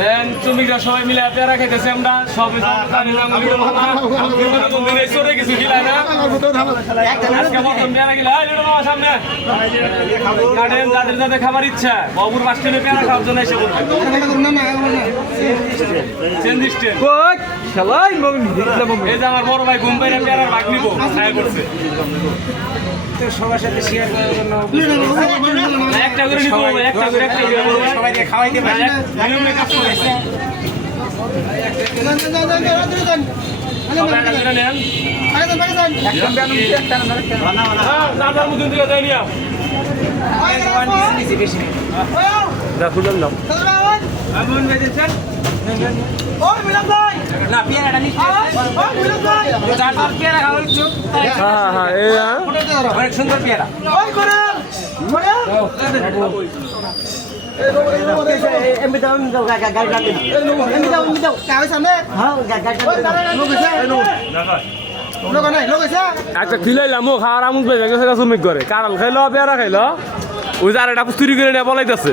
দেন চুমিরা সবাই মিলে পেয়ারা খাইতেছি আমরা সব চলে কিছু খিলাই না আজকে প্রথম পেয়ারা গিলা সামনে গার্ডেন যাদের যাদের খাবার ইচ্ছা বাবুর বাস স্ট্যান্ডে পেয়ারা খাওয়ার জন্য এসে বলবেন এই যে আমার বড় ভাই ঘুমপাই পেয়ারার ভাগ নিবো খায় করছে সবার সাথে শেয়ার করার জন্য একটা করে নিবো একটা করে সবাইকে খাওয়াই দেবে নিয়মে কাজ করেছে সবাই একটা করে নেন দাদার মতন দিকে যাই নিয়া দেখুন নাম আমন ভাই দেখছেন না পেয়ারাটা নিচ্ছে যার পেয়ারা খাওয়ার ইচ্ছুক অনেক সুন্দর পেয়ারা একটা খিলাইলাম ও খাওয়ার আমুক বেজে গেছে চুমিক করে কারাল খাইলো পেয়ারা খাইলো ওই যার এটা চুরি করে নিয়ে বলাইতেছে